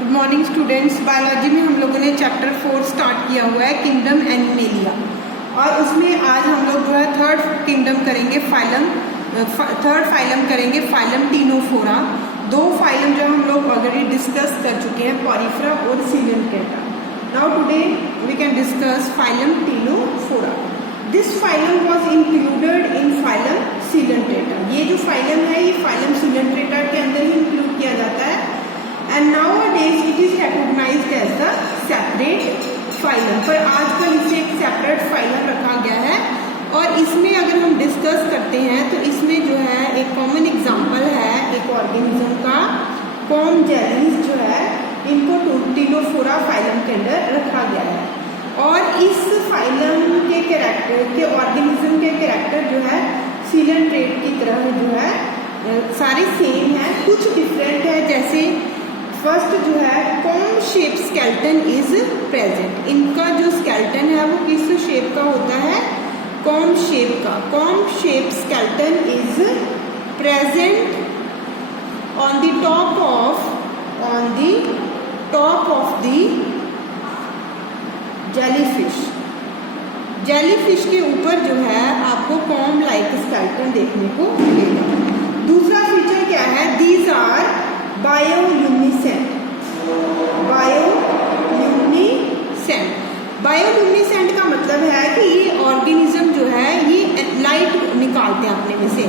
Good morning students. Biology में हम लोगों ने चैप्टर 4 स्टार्ट किया हुआ है, किंगडम एनिमेलिया, और उसमें आज हम लोग जो है थर्ड फाइलम करेंगे, फाइलम टीनोफोरा। दो फाइलम जो हम लोग ऑलरेडी डिस्कस कर चुके हैं, पॉरीफेरा और Coelenterata. Now today we can discuss phylum Ctenophora. This phylum was included in phylum Coelenterata. ये जो फाइलम है ये फाइलम सीलेंटेटा के अंदर ही इंक्लूड किया जाता है, and nowadays it is recognized as the separate phylum। पर आजकल इसे एक सेपरेट फाइलम रखा गया है, और इसमें अगर हम डिस्कस करते हैं तो इसमें जो है एक कॉमन एग्जांपल है एक ऑर्गेनिज्म का, कॉम जेलीज जो है, इनको टीनोफोरा फाइलम के अंदर रखा गया है। और इस फाइलम के कैरेक्टर के ऑर्गेनिज्म के कैरेक्टर जो है सीलेंट्रेट की तरह जो है सारे सेम है, कुछ डिफरेंट है। जैसे फर्स्ट जो है com shape skeleton is present. इनका जो स्केलेटन है वो किस शेप का होता है? कॉम शेप का। Com shape skeleton is present on the top of the jellyfish. Jellyfish के ऊपर जो है आपको कॉम लाइक स्केलेटन देखने को मिलेगा। दूसरा फीचर क्या है? These are bioluminescent. बायोल्यूमिनेसेंट का मतलब है कि ये ऑर्गेनिज्म जो है ये लाइट निकालते हैं अपने में से,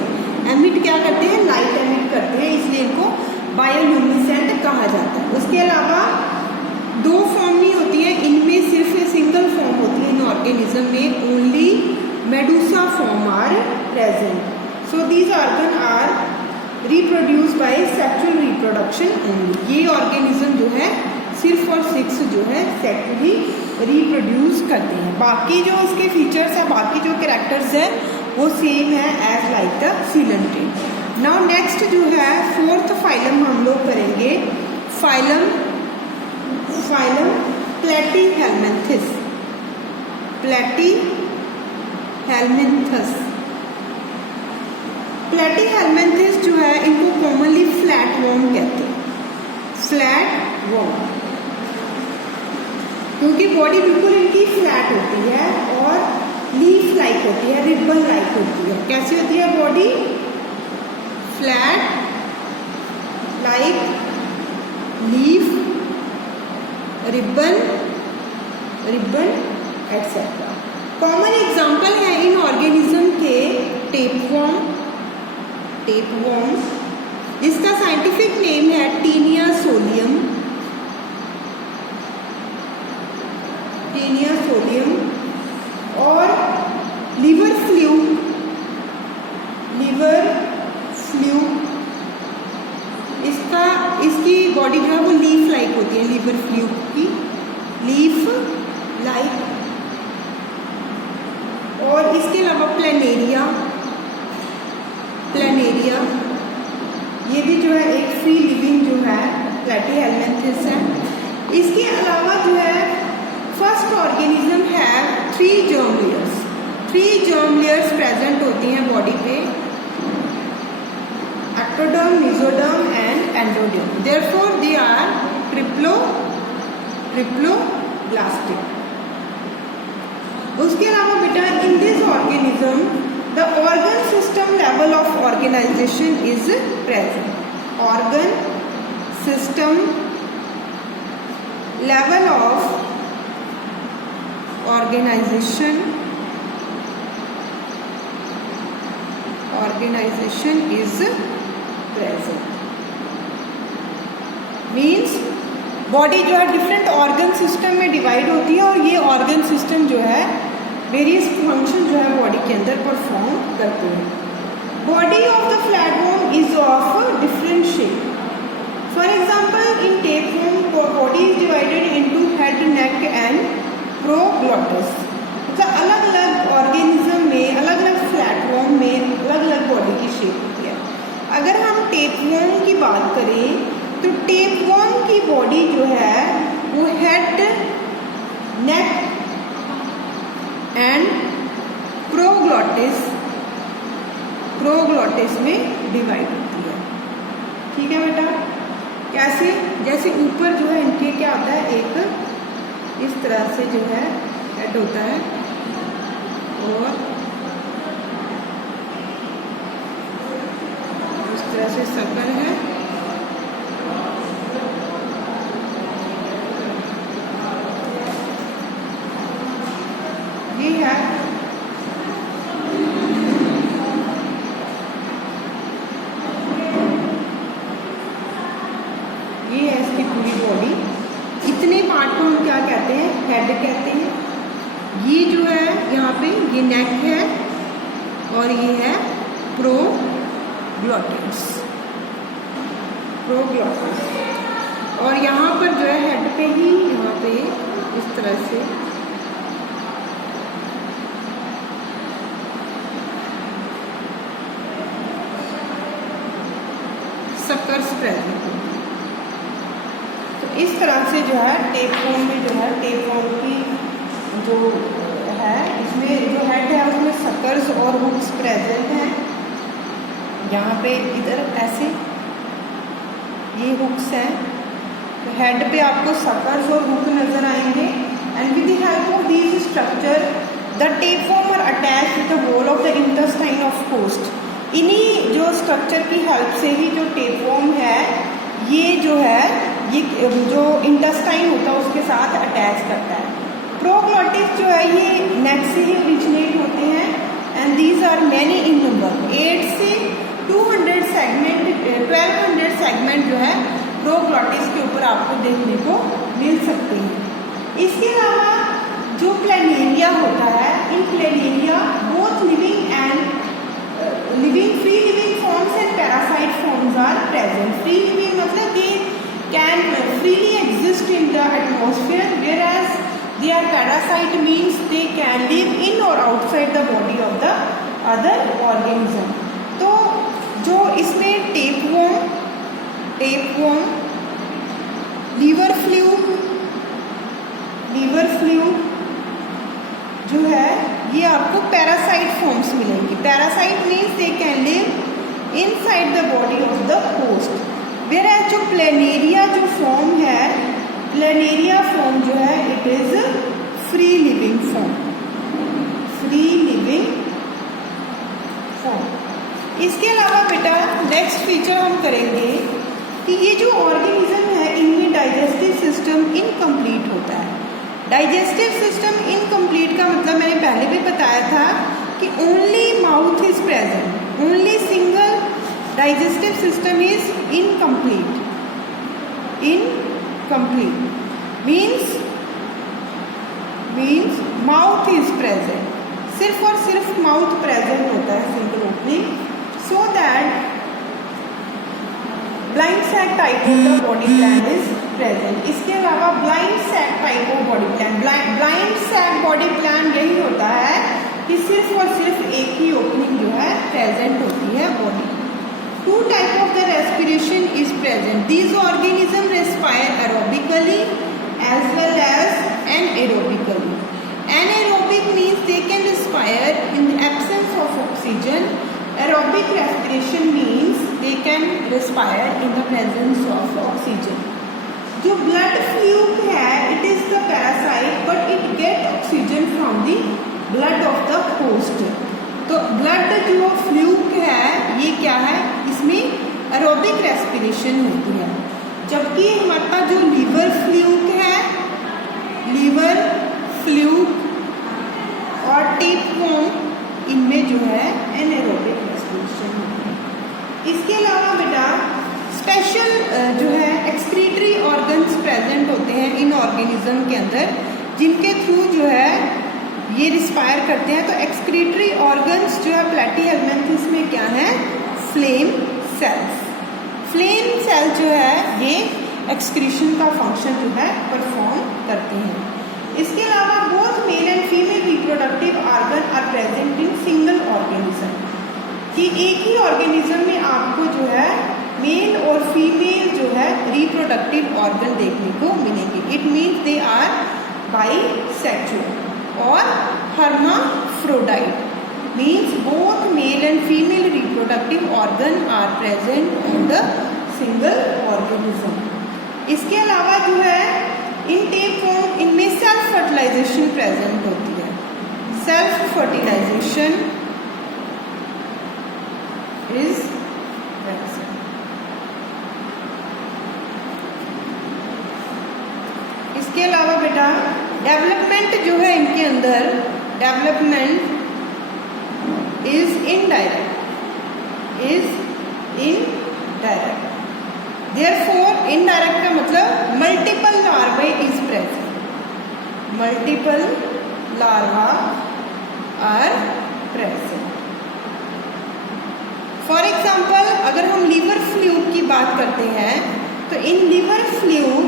एमिट क्या करते हैं? लाइट एमिट करते हैं, इसलिए इनको बायोल्यूमिनेसेंट कहा जाता है। उसके अलावा दो फॉर्म नहीं होती है इनमें, सिर्फ सिंगल फॉर्म होती है इन ऑर्गेनिज्म में। Only medusa form are present. So these organ are reproduce by sexual reproduction only. ये ऑर्गेनिज्म जो है सिर्फ और सिर्फ जो है सेक्सुअली रिप्रोड्यूस करते हैं। बाकी जो उसके फीचर्स है, बाकी जो कैरेक्टर्स है वो सेम है as like the coelenterate. Now next जो है फोर्थ फाइलम हम लोग करेंगे, फाइलम प्लेटीहेल्मिन्थस। प्लेटीहेल्मिन्थस जो है इनको कॉमनली फ्लैट वॉर्म कहते हैं। फ्लैट वॉर्म क्योंकि बॉडी बिल्कुल इनकी फ्लैट होती है और लीफ लाइक होती है, रिबन लाइक होती है। कैसी होती है body? Flat like leaf, ribbon etcetera. Common example है इन ऑर्गेनिज्म के टेपवॉर्म। इसका साइंटिफिक नेम है टीनिया सोलियम। और लिवर फ्लूक इसकी बॉडी जो है वो लीफ लाइक होती है, लिवर फ्लूक की लीफ लाइक। और इसके अलावा प्लेनेरिया ये भी जो है एक फ्री लिविंग जो है प्लेटीहेल्मिन्थस है। इसके अलावा जो है फर्स्ट ऑर्गेनिज्म है थ्री जर्म लेयर्स प्रेजेंट होती हैं बॉडी पे, ectoderm, mesoderm and endoderm. Therefore they are triploblastic. उसके अलावा बेटा in this organism the organ system level of organization is present। organ system level of organization is present। Means body जो है different organ system में divide होती है, और ये ऑर्गन सिस्टम जो है वेरियस फंक्शन जो है बॉडी के अंदर परफॉर्म करते हैं। Body of the flatworm is of different shape. For example in tapeworm body is divided into head, neck and प्रोग्लोटिस। मतलब अलग अलग ऑर्गेनिज्म में, अलग अलग फ्लैटवॉर्म में अलग अलग बॉडी की शेप होती है। अगर हम टेपवॉर्म की बात करें तो टेपवॉर्म की बॉडी जो है वो हेड, नेक एंड प्रोग्लोटिस में डिवाइड होती है। ठीक है बेटा। कैसे, जैसे ऊपर जो है इनके क्या होता है, एक इस तरह से जो है हेड होता है और इस तरह से सर्कल है। ये है इसकी पूरी बॉडी। इतने पार्ट को हम क्या कहते हैं, हेड कहते हैं। ये जो है यहाँ पे ये नेक है और ये है प्रोग्लॉटिस, और यहाँ पर जो है हेड पे ही यहाँ पे इस तरह से सकर्स प्रेजेंट है। तो इस तरह से जो है टेपवर्म में जो है टेपवर्म की जो है इसमें जो हेड है उसमें सकर्स और हुक्स प्रेजेंट हैं। यहाँ पे इधर ऐसे ये हुक्स हैं, तो हेड पे आपको सकर्स और हुक नजर आएंगे। And with the help of these structure the tapeworm are attached to the wall of the intestine of host. इन्हीं जो स्ट्रक्चर की हेल्प से ही जो टेपवर्म है ये जो है ये जो इंटेस्टाइन होता है उसके साथ अटैच करता है। प्रोग्लॉटिस जो है ये नेक से ही ओरिजिनेट होते हैं and these are many in number. 8 से 200 सेगमेंट 1200 सेगमेंट जो है प्रोग्लॉटिस के ऊपर आपको देखने को मिल सकते हैं। इसके अलावा जो प्लेनेरिया होता है, in Planaria both living and free living forms and parasite forms are present. Free living मतलब they can freely exist in the atmosphere, whereas they are parasite means they can live in or outside the body of the other organism। तो जो इसमें tapeworm, liver fluke जो है ये आपको parasite forms मिलेंगे। Parasite means they can live inside the body of the host, whereas जो planaria जो फॉर्म है, प्लेनेरिया फॉर्म जो है it is free living form. इसके अलावा बेटा नेक्स्ट फीचर हम करेंगे कि ये जो ऑर्गेनिज्म है इनमें डाइजेस्टिव सिस्टम इनकम्प्लीट होता है। डाइजेस्टिव सिस्टम इनकम्प्लीट का मतलब मैंने पहले भी बताया था कि only mouth is present, only single digestive system is incomplete means mouth is present, सिर्फ और सिर्फ माउथ प्रेजेंट होता है, single opening, so that blind sac type of the body plan is present. इसके अलावा blind sac type of body plan, blind sac body plan यही होता है कि सिर्फ और सिर्फ एक ही ओपनिंग जो है प्रेजेंट होती है body. Two type of the respiration is present. These organisms respire aerobically as well as anaerobically. Anaerobic means they can respire in the absence of oxygen. Aerobic respiration means they can respire in the presence of oxygen. जो blood fluke है, it is the parasite, but it get oxygen from the blood of the host. तो blood जो fluke है ये क्या है, इसमें aerobic respiration होती है। जबकि हमारे पास जो लीवर फ्लूक और टेपवर्म इनमें जो है एनारोबिक रेस्पिरेशन होती है। इसके अलावा बेटा स्पेशल जो है एक्सक्रीटरी ऑर्गन्स प्रेजेंट होते हैं इन ऑर्गेनिज्म के अंदर, जिनके थ्रू जो है ये रिस्पायर करते हैं। तो एक्सक्रीटरी ऑर्गन्स जो है प्लैटीहेल्मिन्थस में क्या है, फ्लेम सेल जो है ये एक्सक्रीशन का फंक्शन जो है परफॉर्म करते हैं। इसके अलावा both male and female reproductive organ are present in single organism, कि एक ही ऑर्गेनिज्म में आपको जो है मेल और फीमेल जो है रिप्रोडक्टिव ऑर्गन देखने को मिलेंगे। It means they are bisexual और hermaphrodite means both male and female reproductive organ are present on the single organism. इसके अलावा जो है इन टेप फॉर्म इनमें सेल्फ फर्टिलाइजेशन प्रेजेंट होती है। Self fertilisation is present. इसके अलावा बेटा डेवलपमेंट जो है इनके अंदर, development is indirect, is indirect. Therefore indirect का मतलब multiple larvae is present, multiple larva are present. For example अगर हम लीवर फ्लूइड की बात करते हैं तो इन liver fluke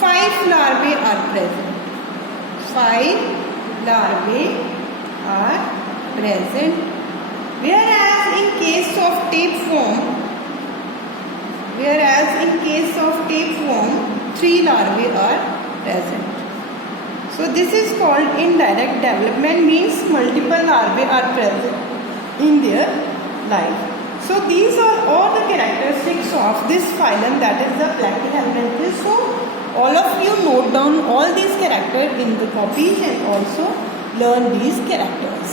5 larvae are present, 5 larvae are present, whereas in case of tapeworm, 3 larvae are present. So this is called indirect development, means multiple larvae are present in their life. So these are all the characteristics of this phylum, that is the Platyhelminthes. So all of you note down all these characters in the copies and also learn these characters.